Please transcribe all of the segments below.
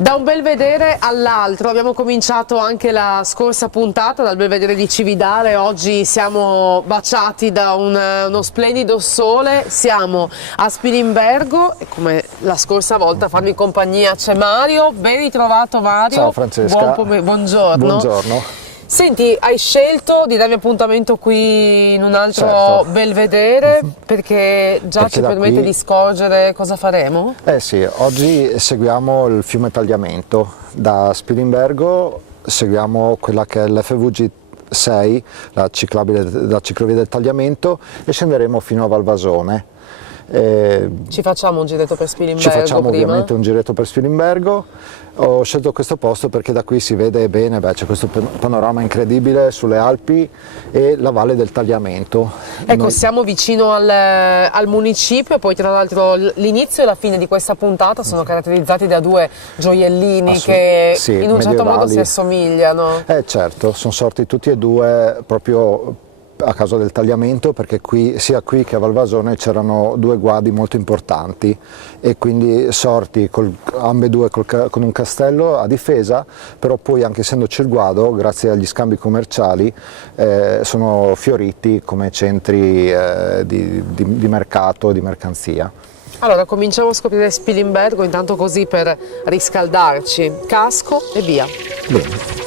Da un belvedere all'altro, abbiamo cominciato anche la scorsa puntata dal belvedere di Cividale, oggi siamo baciati da uno splendido sole, siamo a Spilimbergo e come la scorsa volta a farmi compagnia c'è Mario, ben ritrovato Mario. Ciao Francesca. Buongiorno. Buongiorno. Senti, hai scelto di darmi appuntamento qui in un altro Certo. belvedere perché ci permette qui... di scorgere cosa faremo? Eh sì, oggi seguiamo il fiume Tagliamento, da Spilimbergo seguiamo quella che è l'FVG 6, la ciclovia del Tagliamento, e scenderemo fino a Valvasone. Ci facciamo un giretto per Spilimbergo Ci facciamo prima? ovviamente un giretto per Spilimbergo. Ho scelto questo posto perché da qui si vede bene, c'è questo panorama incredibile sulle Alpi e la valle del Tagliamento. Ecco, siamo vicino al municipio, poi tra l'altro l'inizio e la fine di questa puntata sono caratterizzati da due gioiellini che sì, in un certo medievali. modo si assomigliano. Certo, sono sorti tutti e due proprio a causa del tagliamento, perché sia qui che a Valvasone c'erano due guadi molto importanti e quindi sorti ambedue con un castello a difesa, però poi anche essendoci il guado, grazie agli scambi commerciali, sono fioriti come centri di mercato, di mercanzia. Allora cominciamo a scoprire Spilimbergo, intanto così per riscaldarci, casco e via. Bene.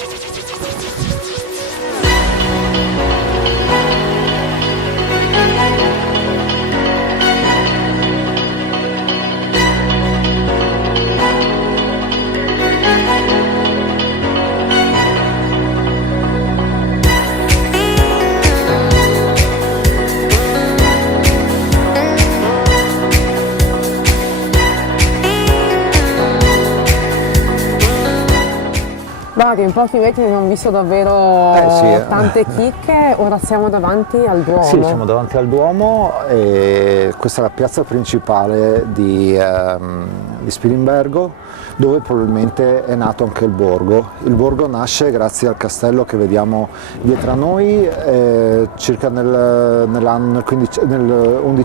Mario, in pochi metri abbiamo visto davvero tante chicche, ora siamo davanti al Duomo. Sì, siamo davanti al Duomo e questa è la piazza principale di Spilimbergo, dove probabilmente è nato anche il borgo. Il borgo nasce grazie al castello che vediamo dietro a noi, circa nel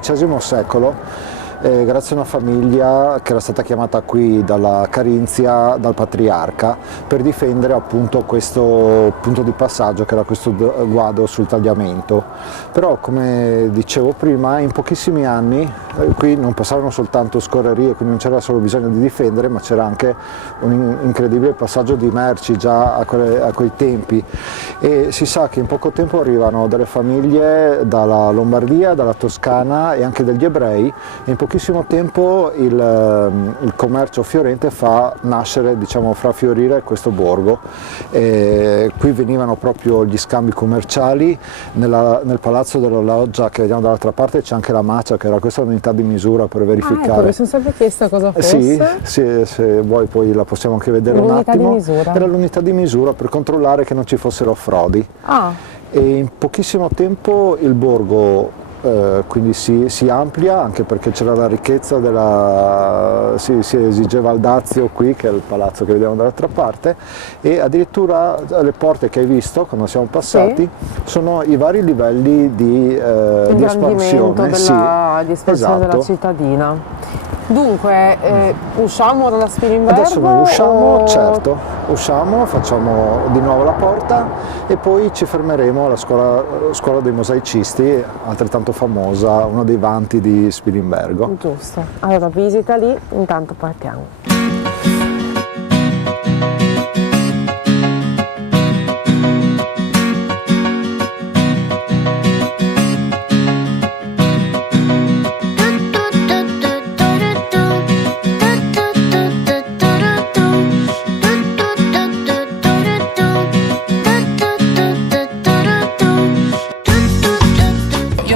XI secolo. Grazie a una famiglia che era stata chiamata qui dalla Carinzia, dal patriarca, per difendere appunto questo punto di passaggio che era questo guado sul Tagliamento. Però, come dicevo prima, in pochissimi anni qui non passavano soltanto scorrerie, quindi non c'era solo bisogno di difendere, ma c'era anche un incredibile passaggio di merci già a quei tempi, e si sa che in poco tempo arrivano delle famiglie dalla Lombardia, dalla Toscana e anche degli ebrei, e in pochissimo tempo il commercio fiorente fa nascere, fa fiorire questo borgo. Qui venivano proprio gli scambi commerciali. Nel palazzo della loggia che vediamo dall'altra parte c'è anche la macia, che era questa unità di misura per verificare. Ecco, mi sono sempre chiesta cosa fosse. Sì, se vuoi poi la possiamo anche vedere un attimo. L'unità di misura? Era l'unità di misura per controllare che non ci fossero frodi. E in pochissimo tempo il borgo quindi si amplia, anche perché c'era la ricchezza si esigeva il dazio qui, che è il palazzo che vediamo dall'altra parte, e addirittura le porte che hai visto quando siamo passati sono i vari livelli di espansione. Di espansione della cittadina. Dunque, usciamo dalla Spilimbergo? Adesso noi usciamo, certo, usciamo, facciamo di nuovo la porta e poi ci fermeremo alla scuola dei mosaicisti, altrettanto famosa, uno dei vanti di Spilimbergo. Giusto, allora visita lì, intanto partiamo.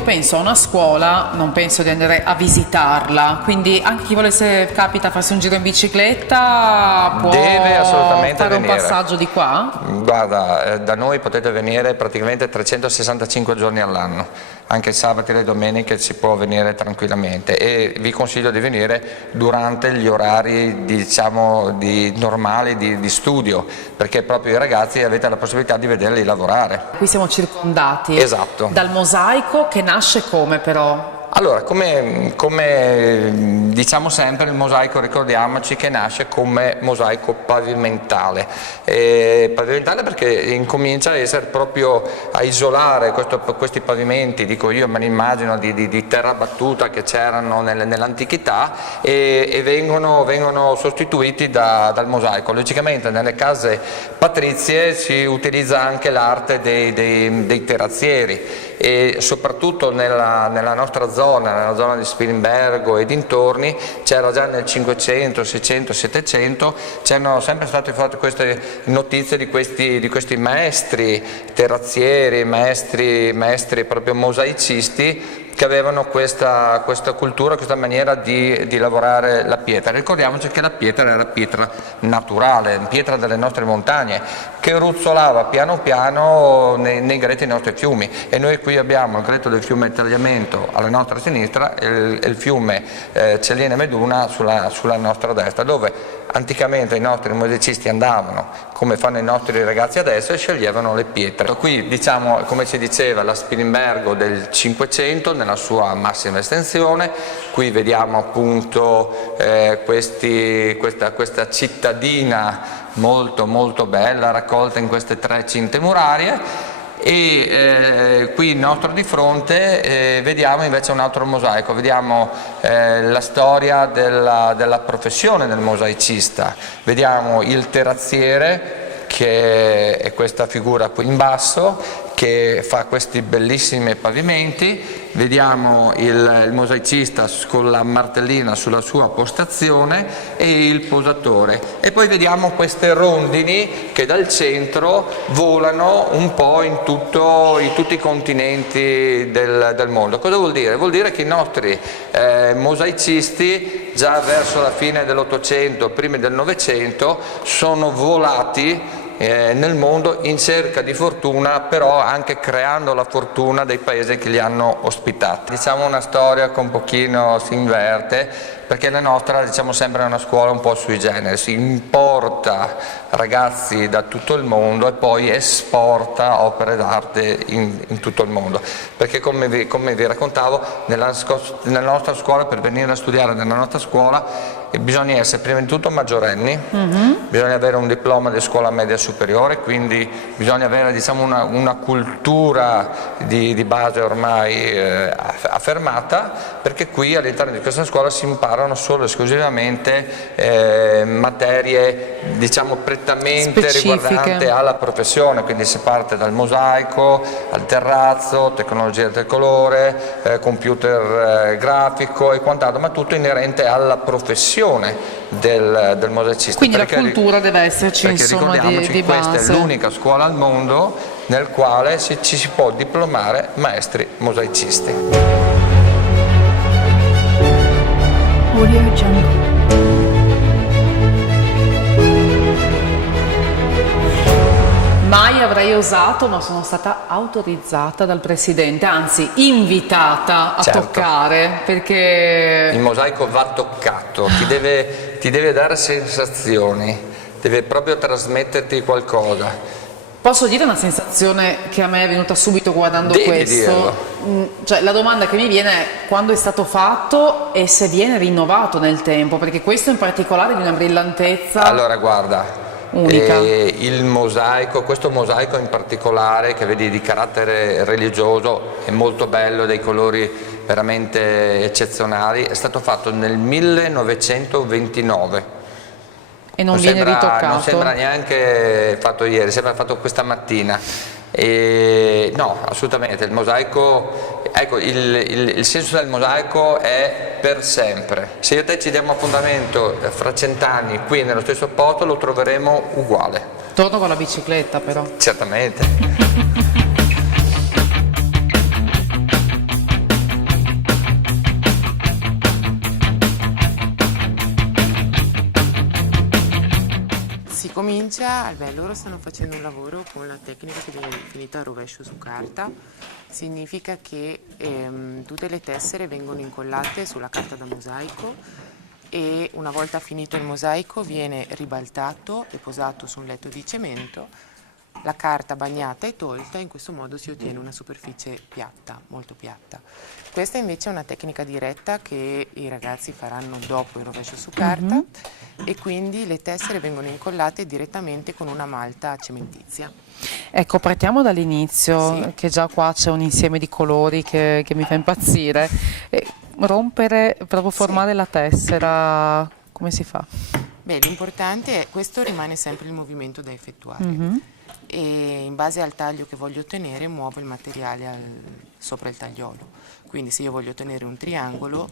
Penso a una scuola, non penso di andare a visitarla, quindi anche chi vuole, se capita, farsi un giro in bicicletta può deve assolutamente fare venire. Un passaggio di qua? Guarda, da noi potete venire praticamente 365 giorni all'anno, anche i sabati e le domeniche si può venire tranquillamente, e vi consiglio di venire durante gli orari normali di studio, perché proprio i ragazzi avete la possibilità di vederli lavorare. Qui siamo circondati Esatto. dal mosaico, che nasce come però? Allora, come diciamo sempre, il mosaico, ricordiamoci che nasce come mosaico pavimentale. Pavimentale perché incomincia a essere proprio a isolare questi pavimenti, dico io, me ne immagino, di terra battuta che c'erano nell'antichità e vengono sostituiti dal mosaico. Logicamente nelle case patrizie si utilizza anche l'arte dei terrazzieri e soprattutto nella nostra zona, nella zona di Spilimbergo e dintorni, c'era già nel 500, 600, 700, c'erano sempre state fatte queste notizie di questi maestri terrazzieri, maestri proprio mosaicisti, che avevano questa cultura, questa maniera di lavorare la pietra. Ricordiamoci che la pietra era pietra naturale, pietra delle nostre montagne, che ruzzolava piano piano nei greti dei nostri fiumi, e noi qui abbiamo il greto del fiume Tagliamento alla nostra sinistra e il fiume Cellina Meduna sulla nostra destra, dove anticamente i nostri musicisti andavano, come fanno i nostri ragazzi adesso, e sceglievano le pietre. Qui, diciamo, come si diceva, la Spilimbergo del 500 nella sua massima estensione. Qui vediamo appunto questa cittadina molto molto bella, raccolta in queste 3 cinte murarie. E qui nostro di fronte vediamo invece un altro mosaico, vediamo la storia della professione del mosaicista, vediamo il terrazziere, che è questa figura qui in basso, che fa questi bellissimi pavimenti, vediamo il mosaicista con la martellina sulla sua postazione e il posatore, e poi vediamo queste rondini che dal centro volano un po' in tutti i continenti del mondo. Cosa vuol dire? Vuol dire che i nostri mosaicisti già verso la fine dell'Ottocento, primi del Novecento, sono volati nel mondo in cerca di fortuna, però anche creando la fortuna dei paesi che li hanno ospitati. Diciamo una storia che un pochino si inverte, perché la nostra, diciamo, sempre è una scuola un po' sui generis, si importa ragazzi da tutto il mondo e poi esporta opere d'arte in tutto il mondo, perché come vi raccontavo, nella nostra scuola, per venire a studiare nella nostra scuola bisogna essere prima di tutto maggiorenni, bisogna avere un diploma di scuola media superiore, quindi bisogna avere, diciamo, una cultura di base ormai affermata, perché qui all'interno di questa scuola si imparano solo e esclusivamente materie, diciamo, prettamente specifiche, riguardanti alla professione, quindi si parte dal mosaico al terrazzo, tecnologia del colore, computer grafico e quant'altro, ma tutto inerente alla professione del mosaicista. Quindi perché, la cultura deve esserci, perché insomma, ricordiamoci, di questa base. è l'unica scuola al mondo nel quale ci si può diplomare maestri mosaicisti. Audio Jungle. Mai avrei osato, ma sono stata autorizzata dal presidente, anzi invitata a Certo. toccare, perché Il mosaico va toccato, ti deve dare sensazioni, deve proprio trasmetterti qualcosa. posso dire una sensazione che a me è venuta subito guardando Devi questo. dirlo. Cioè, la domanda che mi viene è quando è stato fatto e se viene rinnovato nel tempo, perché questo in particolare è di una brillantezza Allora guarda, unica. il mosaico, questo mosaico in particolare che vedi di carattere religioso, è molto bello, dei colori veramente eccezionali, è stato fatto nel 1929. E non viene ritoccato. Non sembra neanche fatto ieri, sembra fatto questa mattina. No, assolutamente, il mosaico, ecco, il senso del mosaico è per sempre. Se io e te ci diamo appuntamento fra 100 anni qui nello stesso posto, lo troveremo uguale. Torno con la bicicletta però. Certamente. Si comincia, loro stanno facendo un lavoro con la tecnica che viene definita rovescio su carta. Significa che tutte le tessere vengono incollate sulla carta da mosaico e una volta finito il mosaico viene ribaltato e posato su un letto di cemento la carta bagnata e tolta, in questo modo si ottiene una superficie piatta, molto piatta. Questa invece è una tecnica diretta che i ragazzi faranno dopo il rovescio su carta e quindi le tessere vengono incollate direttamente con una malta cementizia. Ecco, partiamo dall'inizio, Sì. che già qua c'è un insieme di colori che mi fa impazzire. Rompere, proprio formare la tessera, come si fa? Beh, l'importante è, questo rimane sempre il movimento da effettuare e in base al taglio che voglio ottenere muovo il materiale sopra il tagliolo. Quindi se io voglio ottenere un triangolo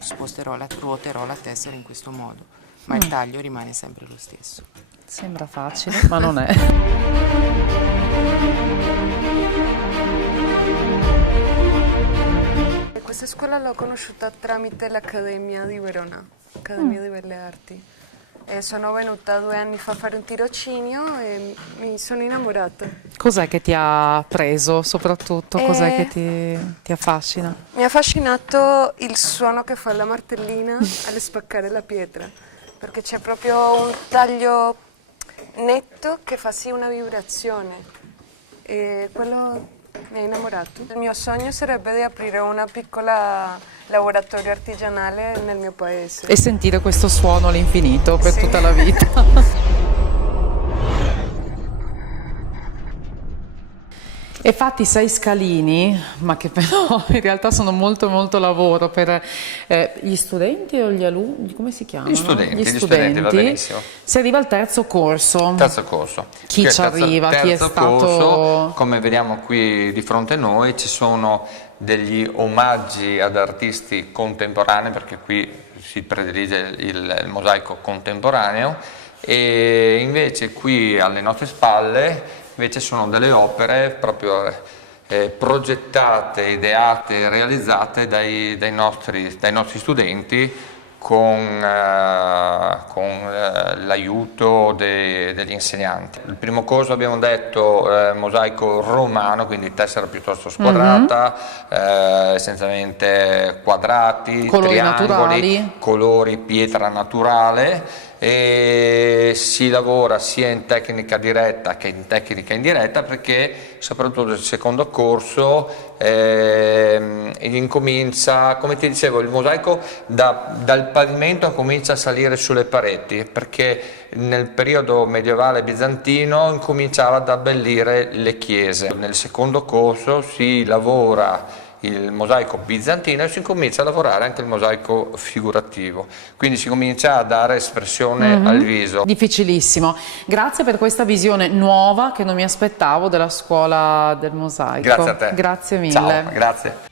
ruoterò la tessera in questo modo, ma il taglio rimane sempre lo stesso. Sembra facile, ma non è. Questa scuola l'ho conosciuta tramite l'Accademia di Verona, Accademia di Belle Arti. E sono venuta 2 anni fa a fare un tirocinio e mi sono innamorata. Cos'è che ti ha preso soprattutto? Cos'è che ti affascina? Mi ha affascinato il suono che fa la martellina allo spaccare la pietra, perché c'è proprio un taglio netto che fa sì una vibrazione e quello mi ha innamorato. Il mio sogno sarebbe di aprire una piccola laboratorio artigianale nel mio paese. E sentire questo suono all'infinito per Sì. tutta la vita. E fatti 6 scalini, ma che però in realtà sono molto lavoro per gli studenti o gli alunni, come si chiamano? Gli studenti, va benissimo. Si arriva al terzo corso. Terzo corso. Chi Che ci arriva? Chi è terzo stato... corso, come vediamo qui di fronte a noi, ci sono degli omaggi ad artisti contemporanei, perché qui si predilige il mosaico contemporaneo, e invece qui alle nostre spalle invece sono delle opere proprio progettate, ideate, realizzate dai nostri studenti con l'aiuto degli insegnanti. Il primo corso abbiamo detto mosaico romano, quindi tessera piuttosto squadrata, essenzialmente quadrati, Colori triangoli, naturali. colori, pietra naturale, e si lavora sia in tecnica diretta che in tecnica indiretta, perché soprattutto il secondo corso incomincia, come ti dicevo, il mosaico dal pavimento comincia a salire sulle pareti, perché nel periodo medievale bizantino incominciava ad abbellire le chiese. Nel secondo corso si lavora il mosaico bizantino e si comincia a lavorare anche il mosaico figurativo, quindi si comincia a dare espressione al viso. Difficilissimo. Grazie per questa visione nuova che non mi aspettavo della scuola del mosaico. Grazie a te. Grazie mille. Ciao, grazie.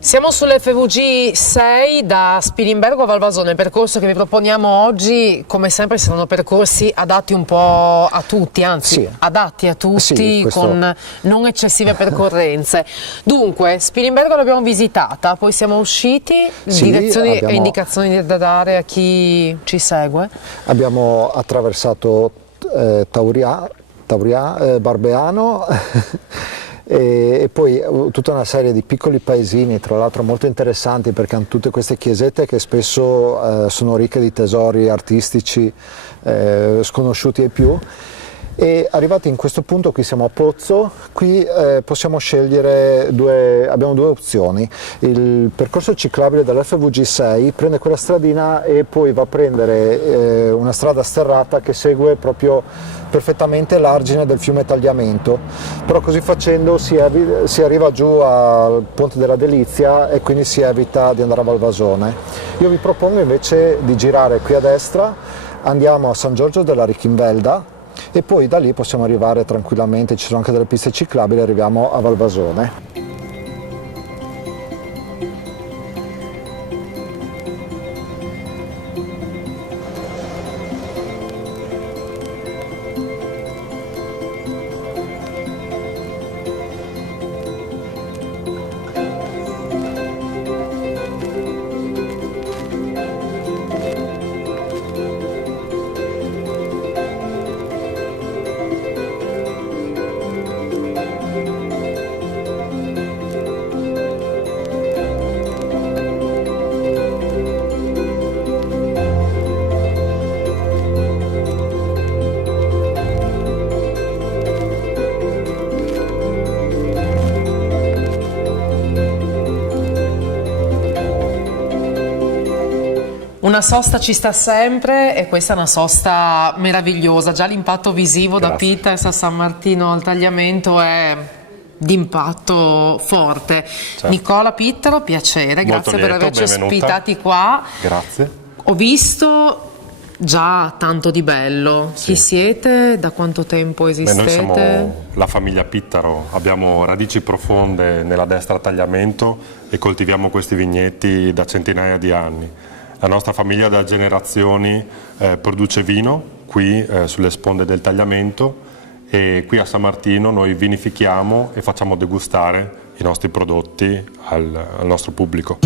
Siamo sull'FVG 6 da Spilimbergo a Valvasone, il percorso che vi proponiamo oggi, come sempre saranno percorsi adatti un po' a tutti, anzi Sì. adatti a tutti, Sì, questo- con non eccessive percorrenze. Dunque, Spilimbergo l'abbiamo visitata, poi siamo usciti, Sì, direzioni abbiamo- e indicazioni da dare a chi ci segue. Abbiamo attraversato Barbeano e poi tutta una serie di piccoli paesini, tra l'altro molto interessanti, perché hanno tutte queste chiesette che spesso sono ricche di tesori artistici sconosciuti ai più. E arrivati in questo punto, qui siamo a Pozzo, qui possiamo scegliere abbiamo due opzioni. Il percorso ciclabile dell'FVG 6 prende quella stradina e poi va a prendere una strada sterrata che segue proprio perfettamente l'argine del fiume Tagliamento, però così facendo si arriva giù al Ponte della Delizia e quindi si evita di andare a Valvasone. Io vi propongo invece di girare qui a destra, andiamo a San Giorgio della Richinvelda e poi da lì possiamo arrivare tranquillamente, ci sono anche delle piste ciclabili, arriviamo a Valvasone. Una sosta ci sta sempre e questa è una sosta meravigliosa, già l'impatto visivo da Grazie. Pitters a San Martino al tagliamento è d'impatto forte. Nicola Pittero, piacere, Molto grazie per lieto, averci benvenuta. ospitati qua. Grazie. Ho visto già tanto di bello. Chi siete? Da quanto tempo Beh, esistete? noi siamo la famiglia Pittaro, abbiamo radici profonde nella destra tagliamento e coltiviamo questi vigneti da centinaia di anni. La nostra famiglia da generazioni produce vino qui sulle sponde del tagliamento e qui a San Martino noi vinifichiamo e facciamo degustare i nostri prodotti al nostro pubblico.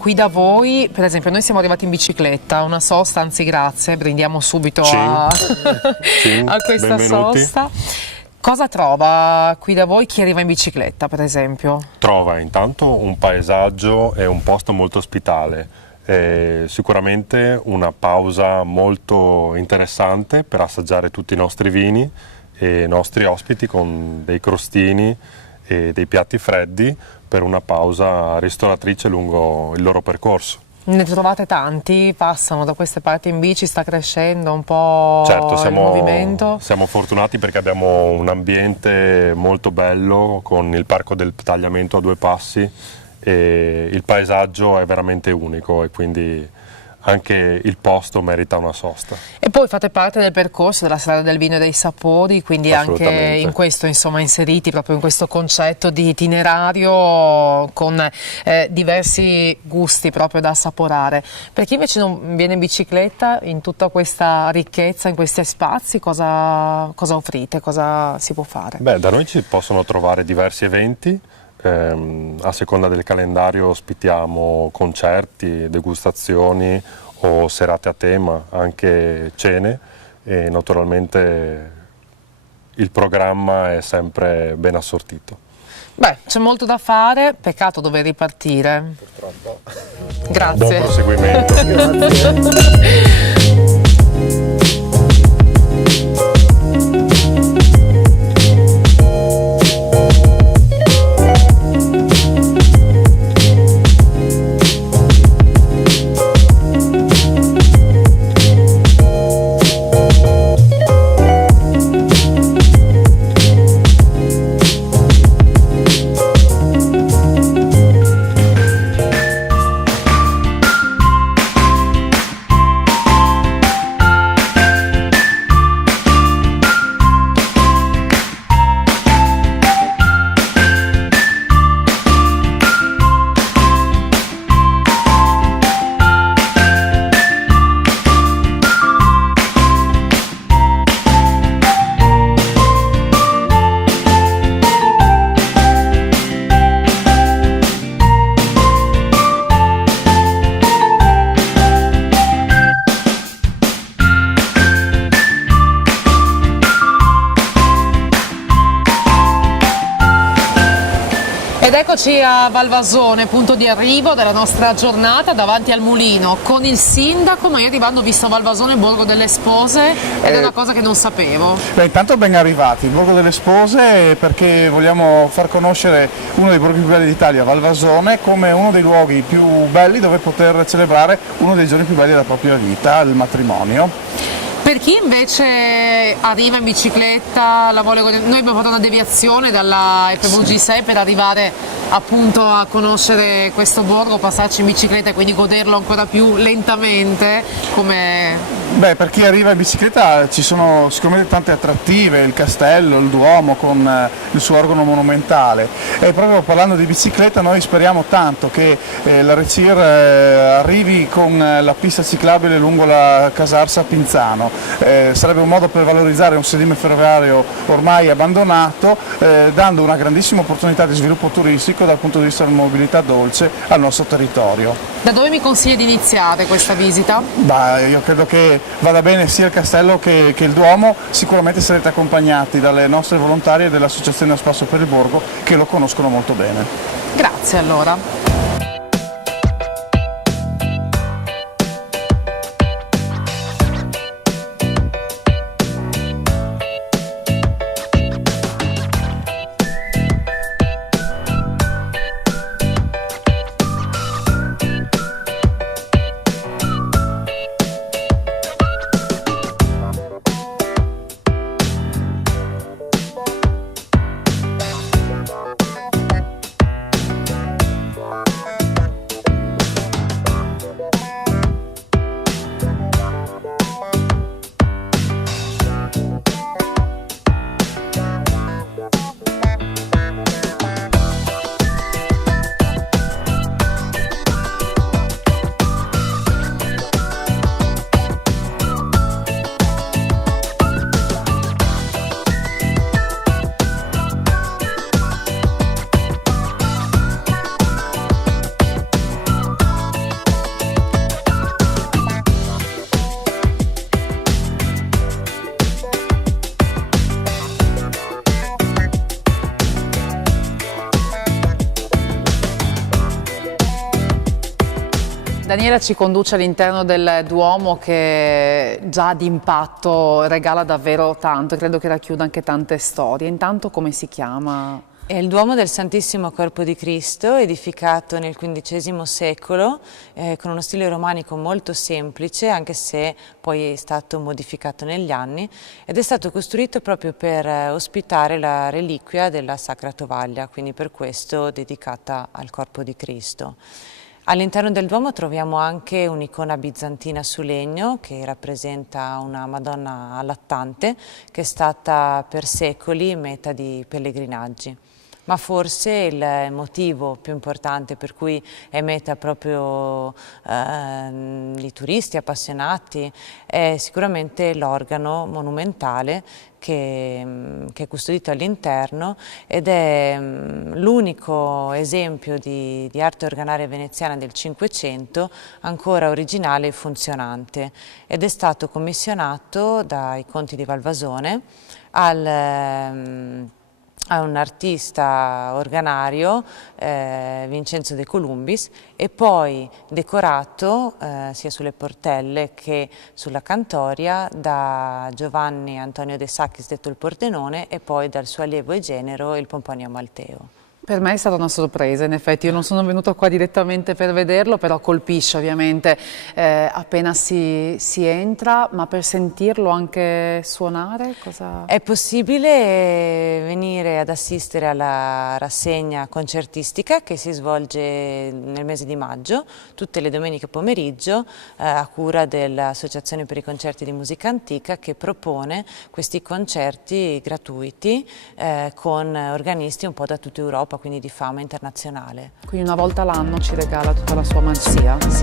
Qui da voi, per esempio, noi siamo arrivati in bicicletta, una sosta, anzi grazie, brindiamo subito a questa benvenuti. sosta. Cosa trova qui da voi chi arriva in bicicletta, per esempio? Trova intanto un paesaggio e un posto molto ospitale, sicuramente una pausa molto interessante per assaggiare tutti i nostri vini e i nostri ospiti con dei crostini e dei piatti freddi per una pausa ristoratrice lungo il loro percorso. Ne trovate tanti? Passano da queste parti in bici, sta crescendo un po' Certo, il movimento? siamo fortunati perché abbiamo un ambiente molto bello con il parco del tagliamento a 2 passi e il paesaggio è veramente unico e quindi anche il posto merita una sosta. E poi fate parte del percorso della Strada del Vino e dei Sapori, quindi anche in questo, insomma, inseriti proprio in questo concetto di itinerario con diversi gusti proprio da assaporare. Per chi invece non viene in bicicletta, in tutta questa ricchezza, in questi spazi, cosa offrite, cosa si può fare? Beh, da noi ci possono trovare diversi eventi. A seconda del calendario ospitiamo concerti, degustazioni o serate a tema, anche cene e naturalmente il programma è sempre ben assortito. Beh, c'è molto da fare, peccato dover ripartire. Purtroppo. Grazie. Buon proseguimento. Ed eccoci a Valvasone, punto di arrivo della nostra giornata, davanti al mulino con il sindaco, ma io arrivando ho visto Valvasone Borgo delle Spose ed è una cosa che non sapevo. Beh, intanto ben arrivati, il Borgo delle Spose, perché vogliamo far conoscere uno dei borghi più belli d'Italia, Valvasone, come uno dei luoghi più belli dove poter celebrare uno dei giorni più belli della propria vita, il matrimonio. Per chi invece arriva in bicicletta, noi abbiamo fatto una deviazione dalla FVG6 per arrivare appunto a conoscere questo borgo, passarci in bicicletta e quindi goderlo ancora più lentamente. Beh, per chi arriva in bicicletta ci sono sicuramente tante attrattive, il castello, il Duomo con il suo organo monumentale, e proprio parlando di bicicletta noi speriamo tanto che la Recir arrivi con la pista ciclabile lungo la Casarsa a Pinzano. Sarebbe un modo per valorizzare un sedime ferroviario ormai abbandonato, dando una grandissima opportunità di sviluppo turistico dal punto di vista della mobilità dolce al nostro territorio. Da dove mi consigli di iniziare questa visita? Io credo che vada bene sia il castello che il Duomo, sicuramente sarete accompagnati dalle nostre volontarie dell'Associazione A Spasso per il Borgo che lo conoscono molto bene. Grazie allora. Daniela ci conduce all'interno del Duomo che già d'impatto regala davvero tanto, credo che racchiuda anche tante storie. Intanto come si chiama? È il Duomo del Santissimo Corpo di Cristo, edificato nel XV secolo con uno stile romanico molto semplice, anche se poi è stato modificato negli anni, ed è stato costruito proprio per ospitare la reliquia della Sacra Tovaglia, quindi per questo dedicata al Corpo di Cristo. All'interno del Duomo troviamo anche un'icona bizantina su legno che rappresenta una Madonna allattante che è stata per secoli meta di pellegrinaggi. Ma forse il motivo più importante per cui è meta proprio di turisti appassionati è sicuramente l'organo monumentale che è custodito all'interno ed è l'unico esempio di arte organaria veneziana del Cinquecento ancora originale e funzionante, ed è stato commissionato dai Conti di Valvasone a un artista organario, Vincenzo De Columbis, e poi decorato sia sulle portelle che sulla cantoria da Giovanni Antonio De Sacchis, detto il Pordenone, e poi dal suo allievo e genero, il Pomponio Amalteo. Per me è stata una sorpresa, in effetti io non sono venuta qua direttamente per vederlo, però colpisce ovviamente appena si entra, ma per sentirlo anche suonare cosa? È possibile venire ad assistere alla rassegna concertistica che si svolge nel mese di maggio, tutte le domeniche pomeriggio, a cura dell'Associazione per i Concerti di Musica Antica, che propone questi concerti gratuiti con organisti un po' da tutta Europa, quindi di fama internazionale. Quindi una volta l'anno ci regala tutta la sua magia. Sì.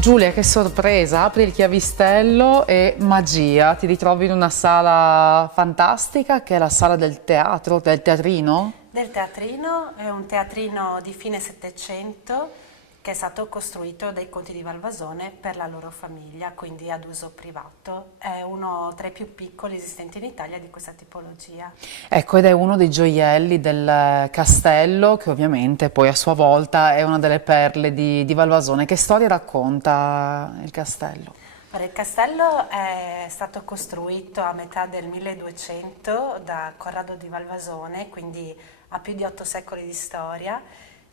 Giulia, che sorpresa, apri il chiavistello e magia, ti ritrovi in una sala fantastica che è la sala del teatro, del teatrino? Del teatrino, è un teatrino di fine Settecento che è stato costruito dai Conti di Valvasone per la loro famiglia, quindi ad uso privato. È uno tra i più piccoli esistenti in Italia di questa tipologia. Ecco, ed è uno dei gioielli del castello, che ovviamente poi a sua volta è una delle perle di Valvasone. Che storia racconta il castello? Il castello è stato costruito a metà del 1200 da Corrado di Valvasone, quindi ha più di 8 secoli di storia,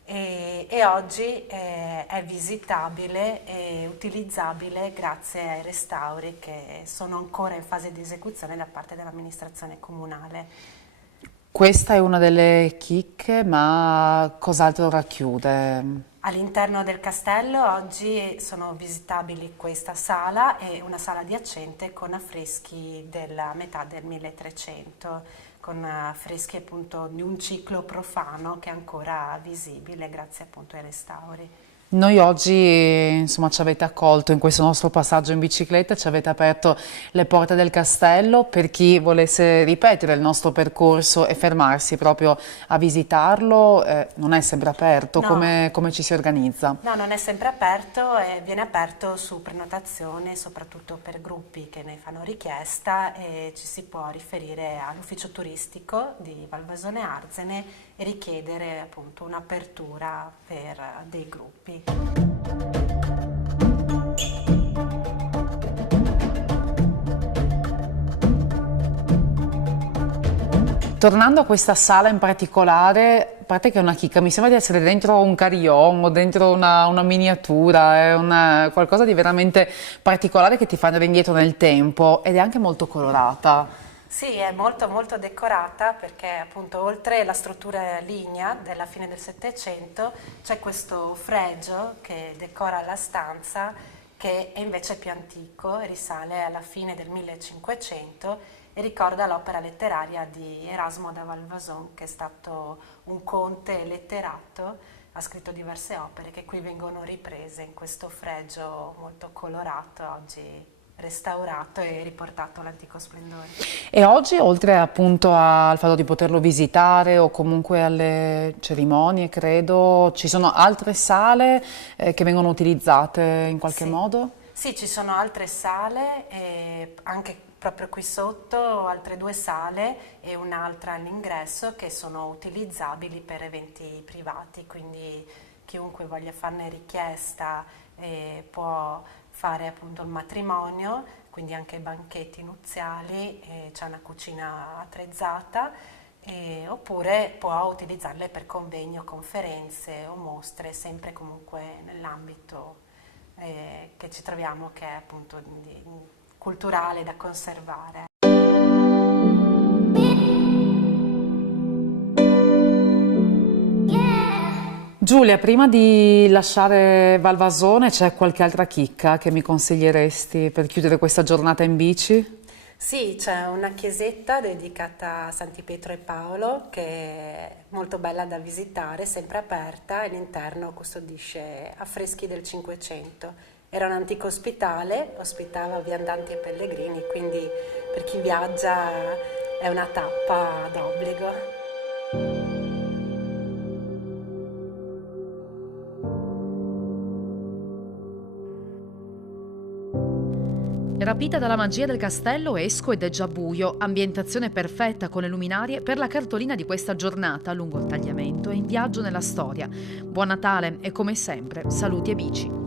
e oggi è visitabile e utilizzabile grazie ai restauri che sono ancora in fase di esecuzione da parte dell'amministrazione comunale. Questa è una delle chicche, ma cos'altro racchiude? All'interno del castello oggi sono visitabili questa sala e una sala adiacente con affreschi della metà del 1300, con affreschi appunto di un ciclo profano che è ancora visibile grazie appunto ai restauri. Noi oggi insomma ci avete accolto in questo nostro passaggio in bicicletta, ci avete aperto le porte del castello. Per chi volesse ripetere il nostro percorso e fermarsi proprio a visitarlo, non è sempre aperto, no. Come ci si organizza? No, non è sempre aperto, viene aperto su prenotazione, soprattutto per gruppi che ne fanno richiesta, e ci si può riferire all'ufficio turistico di Valvasone Arzene e richiedere appunto un'apertura per dei gruppi. Tornando a questa sala in particolare, a parte che è una chicca, mi sembra di essere dentro un carillon o dentro una miniatura, è qualcosa di veramente particolare che ti fa andare indietro nel tempo, ed è anche molto colorata. Sì, è molto molto decorata perché appunto oltre la struttura lignea della fine del Settecento c'è questo fregio che decora la stanza, che è invece più antico e risale alla fine del 1500 e ricorda l'opera letteraria di Erasmo da Valvasone, che è stato un conte letterato, ha scritto diverse opere che qui vengono riprese in questo fregio molto colorato, oggi restaurato e riportato all'antico splendore. E oggi, oltre appunto al fatto di poterlo visitare o comunque alle cerimonie, credo, ci sono altre sale che vengono utilizzate in qualche modo? Sì, ci sono altre sale, anche proprio qui sotto, altre 2 sale e un'altra all'ingresso che sono utilizzabili per eventi privati, quindi chiunque voglia farne richiesta può fare appunto il matrimonio, quindi anche i banchetti nuziali, c'è una cucina attrezzata, oppure può utilizzarle per convegni o conferenze o mostre, sempre comunque nell'ambito che ci troviamo, che è appunto culturale, da conservare. Giulia, prima di lasciare Valvasone c'è qualche altra chicca che mi consiglieresti per chiudere questa giornata in bici? Sì, c'è una chiesetta dedicata a Santi Pietro e Paolo che è molto bella da visitare, sempre aperta, e l'interno custodisce affreschi del Cinquecento. Era un antico ospitale, ospitava viandanti e pellegrini, quindi per chi viaggia è una tappa d'obbligo. Rapita dalla magia del castello, esco ed è già buio. Ambientazione perfetta con le luminarie per la cartolina di questa giornata lungo il tagliamento e in viaggio nella storia. Buon Natale e come sempre, saluti amici.